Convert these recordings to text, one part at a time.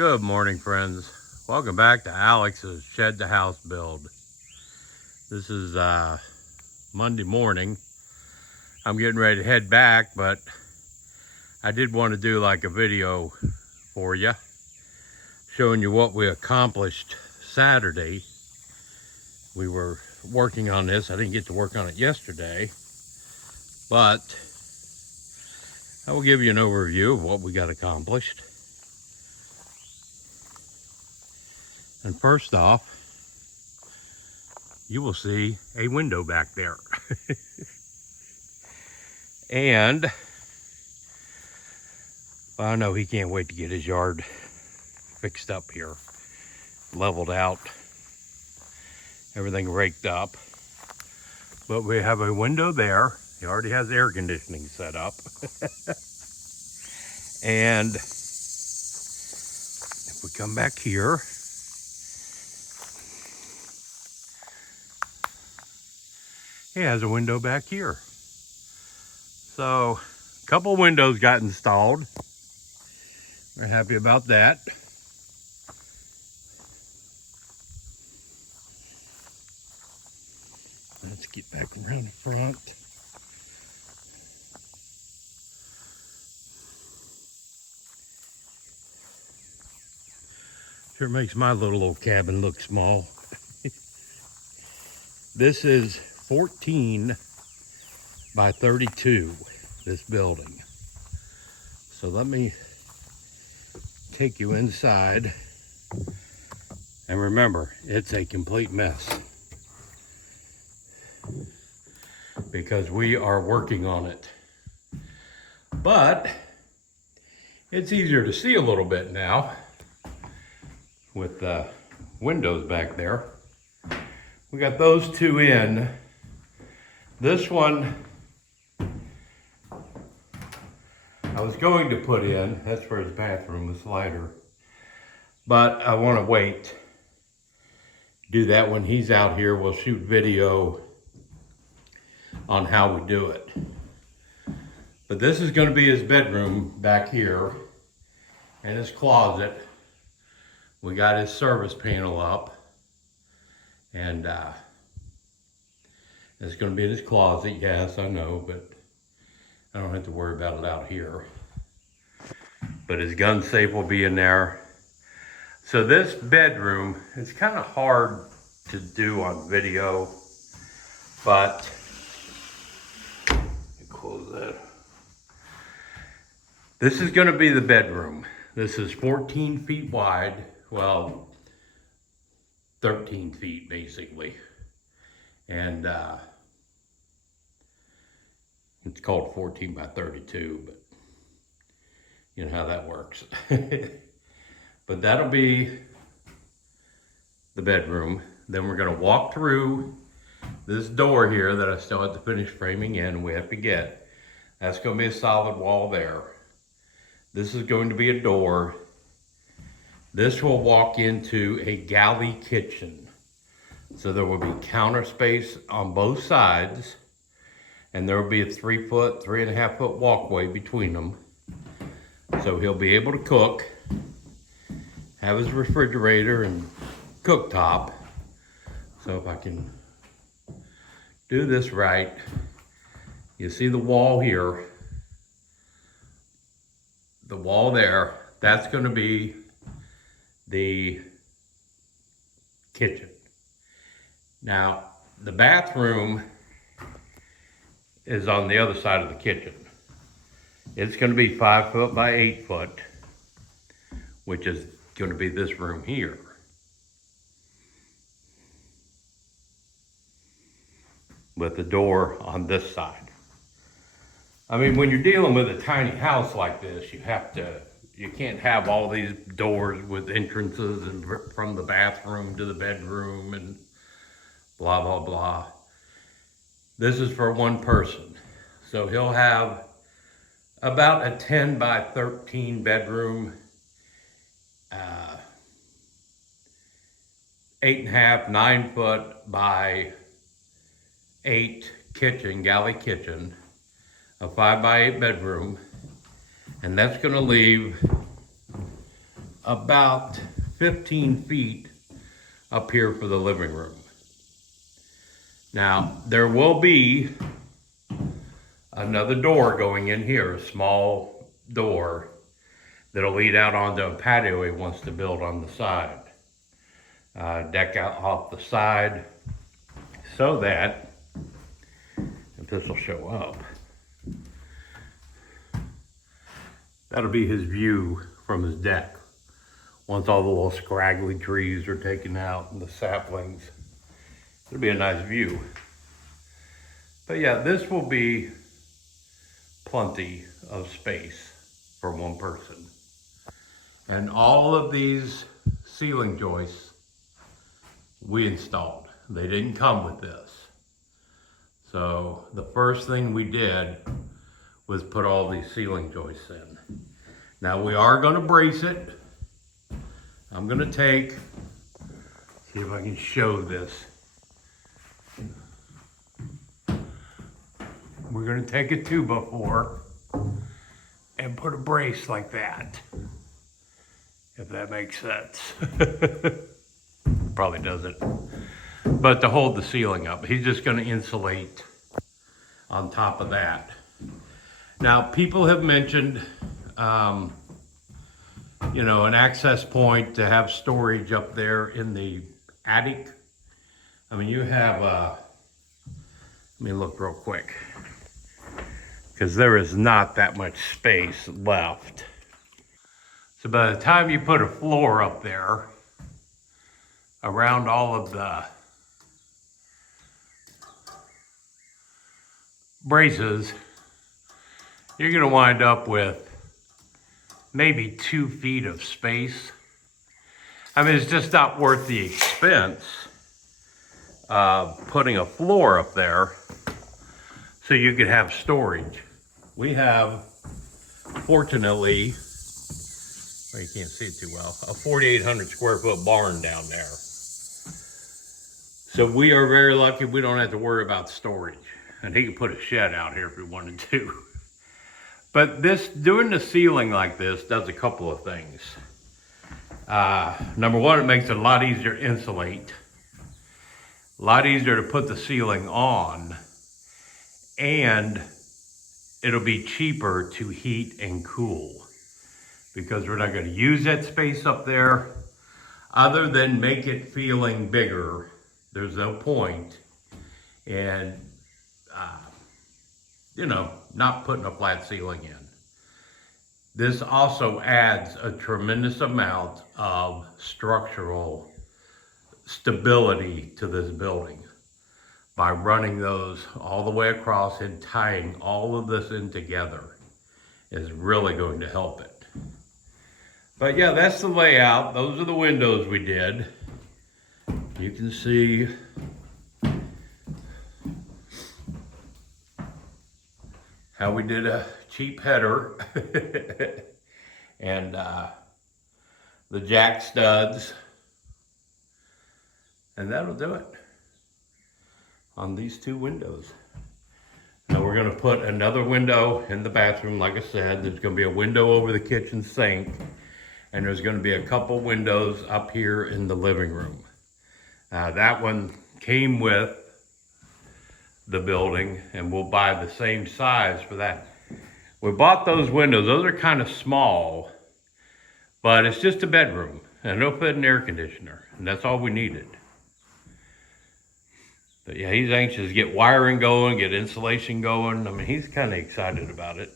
Good morning, friends. Welcome back to Alex's Shed to House build. This is Monday morning. I'm getting ready to head back, but I did want to do like a video for you, showing you what we accomplished Saturday. We were working on this. I didn't get to work on it yesterday, but I will give you an overview of what we got accomplished. And first off, you will see a window back there. And well, I know he can't wait to get his yard fixed up here, leveled out, everything raked up. But we have a window there. He already has air conditioning set up. And if we come back here, he has a window back here. So a couple windows got installed. We're happy about that. Let's get back around the front. Sure makes my little old cabin look small. This is 14 by 32, this building. So let me take you inside. And remember, it's a complete mess, because we are working on it. But it's easier to see a little bit now with the windows back there. We got those two in. This one I was going to put in, that's for his bathroom, the slider. But I want to wait. Do that when he's out here. We'll shoot video on how we do it. But this is going to be his bedroom back here and his closet. We got his service panel up, and it's going to be in his closet. Yes, I know, but I don't have to worry about it out here. But his gun safe will be in there. So this bedroom, it's kind of hard to do on video, but close that. This is going to be the bedroom. This is 14 feet wide. Well, 13 feet basically. And it's called 14 by 32, but you know how that works. But that'll be the bedroom. Then we're gonna walk through this door here that I still have to finish framing in. We have to get. That's gonna be a solid wall there. This is going to be a door. This will walk into a galley kitchen. So there will be counter space on both sides, and there will be a 3.5 foot walkway between them. So he'll be able to cook, have his refrigerator and cooktop. So if I can do this right, you see the wall here, the wall there, that's going to be the kitchen. Now, the bathroom is on the other side of the kitchen. It's going to be 5 foot by 8 foot, which is going to be this room here. With the door on this side. I mean, when you're dealing with a tiny house like this, you can't have all these doors with entrances and from the bathroom to the bedroom and blah, blah, blah. This is for one person. So he'll have about a 10 by 13 bedroom, 8.5, 9 foot by 8 kitchen, galley kitchen, a 5 by 8 bedroom, and that's gonna leave about 15 feet up here for the living room. Now, there will be another door going in here, a small door that'll lead out onto a patio he wants to build on the side. Deck out off the side so that, if this will show up, that'll be his view from his deck. Once all the little scraggly trees are taken out and the saplings, it'll be a nice view. But yeah, this will be plenty of space for one person. And all of these ceiling joists we installed. They didn't come with this. So the first thing we did was put all these ceiling joists in. Now we are gonna brace it. I'm gonna see if I can show this. We're gonna take a 2x4 and put a brace like that. If that makes sense. Probably doesn't. But to hold the ceiling up, he's just gonna insulate on top of that. Now, people have mentioned, you know, an access point to have storage up there in the attic. I mean, you have, let me look real quick, because there is not that much space left. So by the time you put a floor up there, around all of the braces, you're gonna wind up with maybe 2 feet of space. I mean, it's just not worth the expense of putting a floor up there so you could have storage. We have, fortunately, well, you can't see it too well, a 4,800 square foot barn down there. So we are very lucky we don't have to worry about storage. And he could put a shed out here if he wanted to. But doing the ceiling like this does a couple of things. Number one, it makes it a lot easier to insulate. A lot easier to put the ceiling on. And it'll be cheaper to heat and cool, because we're not gonna use that space up there. Other than make it feeling bigger, there's no point in, you know, not putting a flat ceiling in. This also adds a tremendous amount of structural stability to this building by running those all the way across and tying all of this in together is really going to help it. But yeah, that's the layout. Those are the windows we did. You can see how we did a cheap header and the jack studs, and that'll do it on these 2 windows. Now we're gonna put another window in the bathroom. Like I said, there's gonna be a window over the kitchen sink, and there's gonna be a couple windows up here in the living room. That one came with the building, and we'll buy the same size for that. We bought those windows. Those are kind of small, but it's just a bedroom, and it'll fit an air conditioner, and that's all we needed. But yeah, he's anxious to get wiring going, get insulation going. I mean, he's kind of excited about it.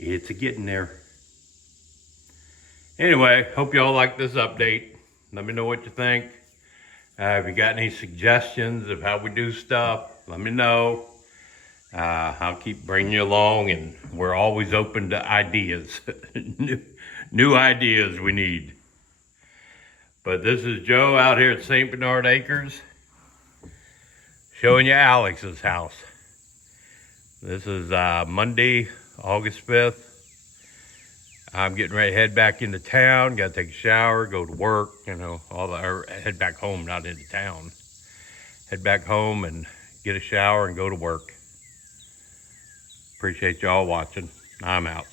It's a getting there. Anyway, hope y'all like this update. Let me know what you think. If you got any suggestions of how we do stuff, let me know. I'll keep bringing you along, and we're always open to ideas. New ideas we need. But this is Joe out here at St. Bernard Acres, showing you Alex's house. This is Monday, August 5th. I'm getting ready to head back into town. Got to take a shower, go to work, you know, or head back home, not into town. Head back home and get a shower and go to work. Appreciate y'all watching. I'm out.